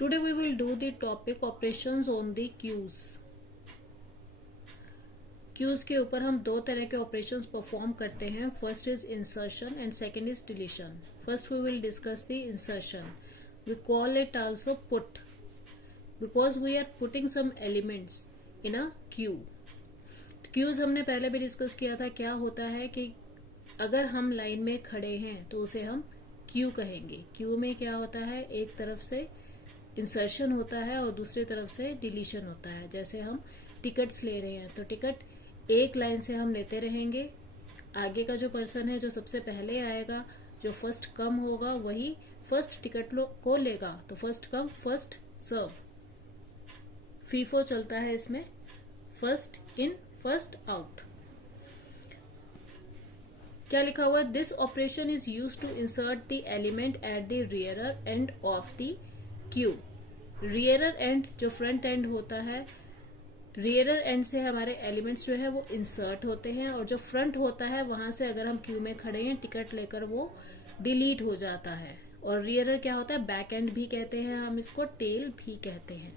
Today we will do the topic operations on the queues. Queues के ऊपर हम दो तरह के ऑपरेशंस परफॉर्म करते हैं. First is insertion and second is deletion. First we will discuss the insertion. We call it also put because we are putting some elements in a queue. Queues हमने पहले भी डिस्कस किया था. क्या होता है कि अगर हम लाइन में खड़े हैं तो उसे हम क्यू कहेंगे. क्यू में क्या होता है, एक तरफ से इंसर्शन होता है और दूसरी तरफ से डिलीशन होता है. जैसे हम टिकट्स ले रहे हैं तो टिकट एक लाइन से हम लेते रहेंगे. आगे का जो पर्सन है जो सबसे पहले आएगा, जो फर्स्ट कम होगा वही फर्स्ट टिकट को लेगा. तो first come first serve, FIFO चलता है इसमें. First in first out. क्या लिखा हुआ है? This operation is use to insert the element at the rear end of the queue. Rear end जो फ्रंट एंड होता है, रियरर एंड से हमारे एलिमेंट्स जो है वो इंसर्ट होते हैं और जो फ्रंट होता है वहां से अगर हम क्यू में खड़े हैं टिकट लेकर वो डिलीट हो जाता है. और रियरर क्या होता है, बैक एंड भी कहते हैं हम इसको, टेल भी कहते हैं.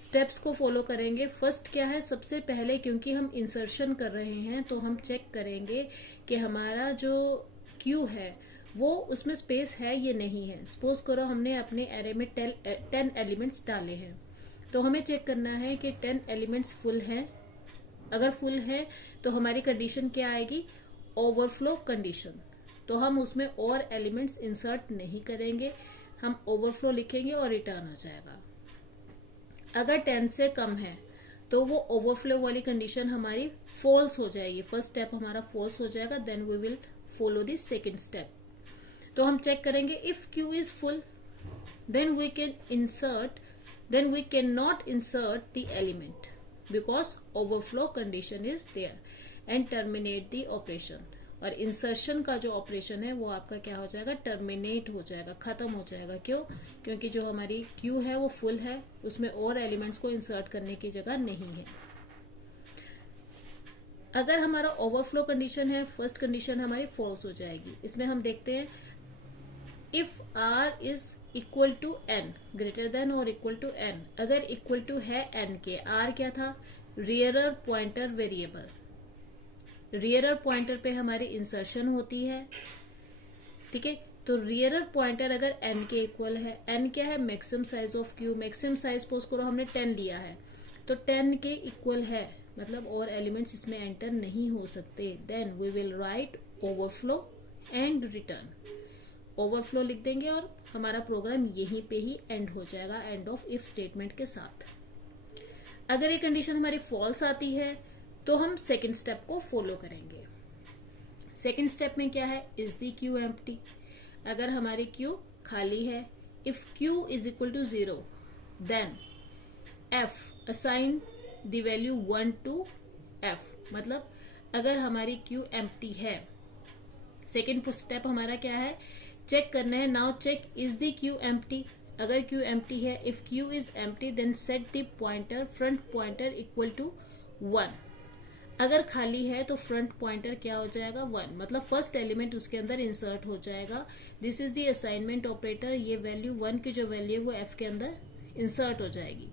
स्टेप्स को फॉलो करेंगे. फर्स्ट क्या है, सबसे पहले क्योंकि हम इंसर्शन कर रहे हैं तो हम चेक करेंगे कि हमारा जो क्यू है वो उसमें स्पेस है ये नहीं है. सपोज करो हमने अपने एरे में 10 एलिमेंट्स डाले हैं तो हमें चेक करना है कि 10 एलिमेंट्स फुल हैं. अगर फुल है तो हमारी कंडीशन क्या आएगी, ओवरफ्लो कंडीशन. तो हम उसमें और एलिमेंट्स इंसर्ट नहीं करेंगे, हम ओवरफ्लो लिखेंगे और रिटर्न हो जाएगा. अगर 10 से कम है तो वो ओवरफ्लो वाली कंडीशन हमारी फॉल्स हो जाएगी. फर्स्ट स्टेप हमारा फॉल्स हो जाएगा. Then we will follow the second step. तो हम चेक करेंगे if queue is full then we cannot insert the element because overflow condition is there and terminate the operation. और insertion का जो operation है वो आपका क्या हो जाएगा, टर्मिनेट हो जाएगा, खत्म हो जाएगा. क्यों? क्योंकि जो हमारी क्यू है वो फुल है, उसमें और एलिमेंट्स को इंसर्ट करने की जगह नहीं है. अगर हमारा ओवरफ्लो कंडीशन है, फर्स्ट कंडीशन हमारी फॉल्स हो जाएगी. इसमें हम देखते हैं if R is equal to N, greater than और इक्वल टू एन. अगर इक्वल टू है एन के, आर क्या था, rear pointer variable. Rear pointer पे हमारी इंसर्शन होती है. ठीक है, तो रियरर पॉइंटर अगर एन के इक्वल है, एन क्या है, maximum size of queue. Maximum size suppose करो हमने 10 लिया है तो 10 के इक्वल है, मतलब और एलिमेंट्स इसमें एंटर नहीं हो सकते. Then we will write overflow and return. Overflow लिख देंगे और हमारा प्रोग्राम यहीं पे ही एंड हो जाएगा, एंड ऑफ इफ स्टेटमेंट के साथ. अगर ये कंडीशन हमारी फॉल्स आती है तो हम सेकंड स्टेप को फॉलो करेंगे. सेकंड स्टेप में क्या है, इज द क्यू एम्प्टी. अगर हमारी क्यू खाली है, if queue is equal to 0 then F assign the value 1 to F. मतलब अगर हमारी क्यू एम्प्टी है, सेकेंड स्टेप हमारा क्या है, चेक करना है. Now check is the queue empty. अगर क्यू एम्प्टी है, if queue is empty then set the pointer front pointer equal to 1. अगर खाली है तो फ्रंट पॉइंटर क्या हो जाएगा, 1. मतलब फर्स्ट एलिमेंट उसके अंदर इंसर्ट हो जाएगा. This is the assignment operator. ये वैल्यू 1 की जो वैल्यू है वो एफ के अंदर इंसर्ट हो जाएगी.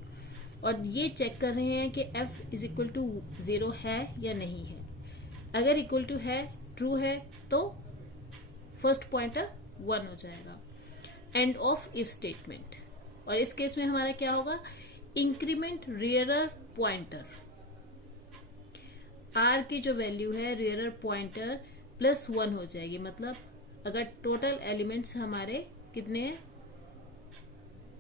और ये चेक कर रहे हैं कि एफ इज इक्वल टू 0 है या नहीं है. अगर इक्वल टू है, ट्रू है, तो फर्स्ट पॉइंटर 1 हो जाएगा. And of if statement. और इस केस में हमारा क्या होगा, इंक्रीमेंट रियरर पॉइंटर. आर की जो वैल्यू है रियरर पॉइंटर +1 हो जाएगी. मतलब अगर टोटल एलिमेंट्स हमारे कितने हैं,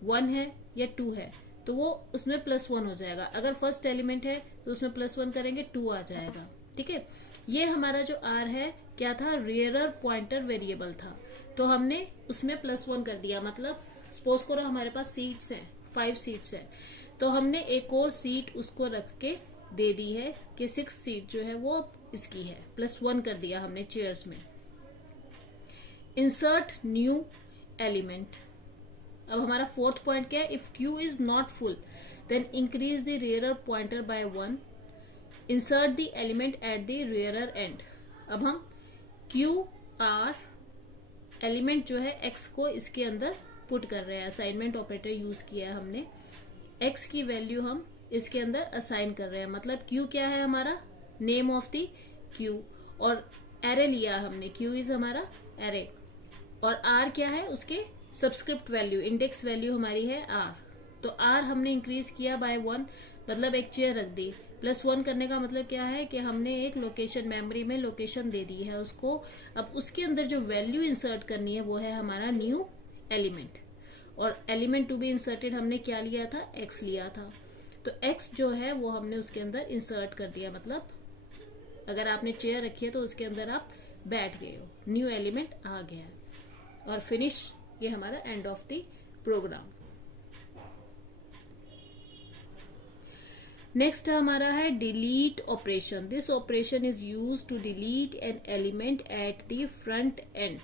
1 है या 2 है, तो वो उसमें +1 हो जाएगा. अगर फर्स्ट एलिमेंट है तो उसमें +1 करेंगे, 2 आ जाएगा. ठीक है, ये हमारा जो आर है क्या था, रियरर पॉइंटर वेरिएबल था, तो हमने उसमें +1 कर दिया. मतलब सपोज करो हमारे पास सीट्स हैं, 5 सीट्स हैं, तो हमने एक और सीट उसको रख के दे दी है कि 6 सीट जो है वो इसकी है, +1 कर दिया हमने चेयर्स में. Insert new element. अब हमारा फोर्थ पॉइंट क्या है, if queue is not full then increase the rear pointer by 1. Insert the element at the rear end. अब हम क्यू आर एलिमेंट जो है एक्स को इसके अंदर पुट कर रहे हैं, असाइनमेंट ऑपरेटर यूज किया है हमने। x की वैल्यू हम इसके अंदर असाइन कर रहे हैं, मतलब q क्या है हमारा, नेम ऑफ द q, और एरे लिया हमने, q इज हमारा एरे, और r क्या है, उसके सब्सक्रिप्ट वैल्यू, इंडेक्स वैल्यू हमारी है r। तो r हमने इंक्रीज किया बाय 1, मतलब एक चेयर रख दी। +1 करने का मतलब क्या है कि हमने एक लोकेशन, मेमोरी में लोकेशन दे दी है उसको। अब उसके अंदर जो वैल्यू इंसर्ट करनी है वो है हमारा न्यू एलिमेंट, और एलिमेंट टू बी इंसर्टेड हमने क्या लिया था, x लिया था। तो x जो है वो हमने उसके अंदर इंसर्ट कर दिया, मतलब अगर आपने चेयर रखी है तो उसके अंदर आप बैठ गए हो, न्यू एलिमेंट आ गया है, और फिनिश, ये हमारा end of the program. Next हमारा है delete operation. This operation is use to delete an element at the front end.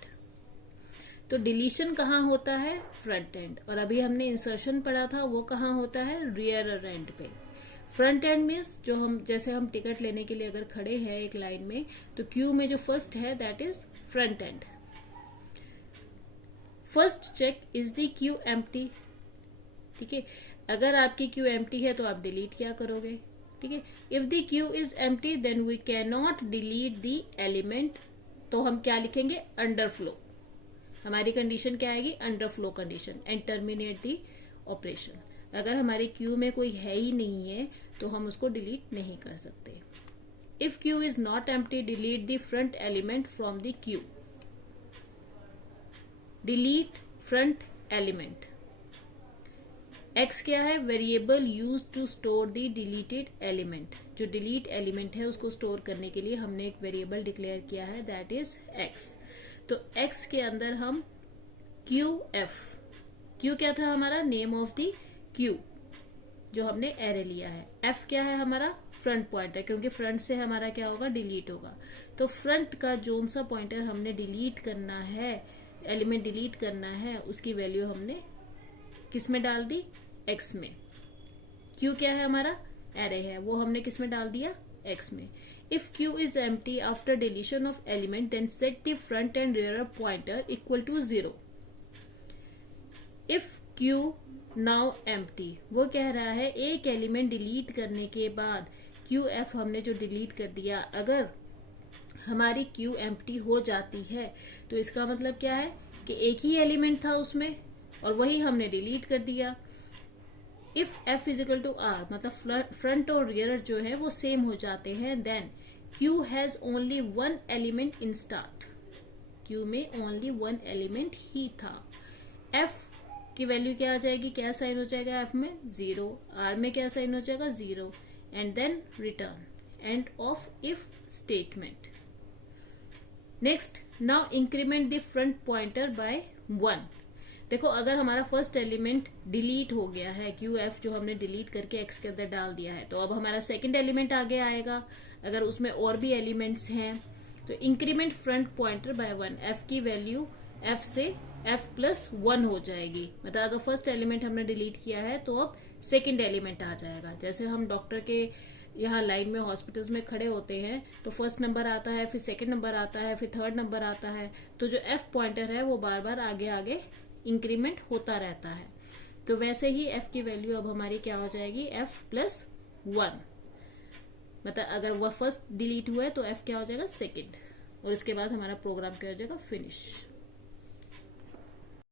तो डिलीशन कहाँ होता है, फ्रंट एंड, और अभी हमने इंसर्शन पढ़ा था वो कहाँ होता है, रियर एंड पे। फ्रंट एंड मीन्स जो हम, जैसे हम टिकट लेने के लिए अगर खड़े हैं एक लाइन में, तो क्यू में जो फर्स्ट है that is front end. First check is the queue empty, ठीक है। अगर आपकी क्यू एम्प्टी है तो आप डिलीट क्या करोगे, ठीक है। If the queue is empty then we can not delete the element, तो हम क्या लिखेंगे, अंडरफ्लो। हमारी कंडीशन क्या आएगी, underflow condition, and terminate the operation. अगर हमारी क्यू में कोई है ही नहीं है तो हम उसको डिलीट नहीं कर सकते। If queue is not empty delete the front element from the queue. Delete front element. x क्या है, variable use to store the deleted element. जो डिलीट एलिमेंट है उसको स्टोर करने के लिए हमने एक वेरिएबल डिक्लेयर किया है, दैट इज x। तो x के अंदर हम qf, q क्या था हमारा, नेम ऑफ द q, जो हमने एरे लिया है। f क्या है हमारा, फ्रंट पॉइंटर, क्योंकि फ्रंट से हमारा क्या होगा, डिलीट होगा। तो फ्रंट का जोन सा पॉइंटर हमने डिलीट करना है, एलिमेंट डिलीट करना है, उसकी वैल्यू हमने किस में डाल दी, x में। q क्या है हमारा, एरे है, वो हमने किस में डाल दिया, x में। If q is empty after deletion of element then set the front and rear pointer equal to 0। If q now empty, वो कह रहा है एक एलिमेंट डिलीट करने के बाद qf हमने जो डिलीट कर दिया, अगर हमारी q एम्प्टी हो जाती है तो इसका मतलब क्या है कि एक ही एलिमेंट था उसमें और वही हमने डिलीट कर दिया। If f is equal to R, मतलब फ्रंट और रियर जो है वो सेम हो जाते हैं, then q has only one element in start. q में ओनली वन एलिमेंट ही था। f की वैल्यू क्या आ जाएगी, क्या साइन हो जाएगा, f में 0, r में क्या साइन हो जाएगा, 0, and then return, end of if statement. Next, now increment the front pointer by 1। देखो अगर हमारा फर्स्ट एलिमेंट डिलीट हो गया है, qf जो हमने डिलीट करके x के अंदर डाल दिया है, तो अब हमारा सेकंड एलिमेंट आगे आएगा। अगर उसमें और भी एलिमेंट्स हैं तो increment front pointer by 1, f की वैल्यू f से f+1 हो जाएगी। मतलब अगर फर्स्ट एलिमेंट हमने डिलीट किया है तो अब सेकंड एलिमेंट आ जाएगा। जैसे हम डॉक्टर के यहाँ लाइन में हॉस्पिटल्स में खड़े होते हैं तो फर्स्ट नंबर आता है, फिर सेकंड नंबर आता है, फिर थर्ड नंबर आता है, तो जो f पॉइंटर है वो बार बार आगे आगे इंक्रीमेंट होता रहता है। तो वैसे ही f की वैल्यू अब हमारी क्या हो जाएगी, f+1। मतलब अगर वह फर्स्ट डिलीट हुआ है तो f क्या हो जाएगा, सेकंड, और इसके बाद हमारा प्रोग्राम क्या हो जाएगा, फिनिश।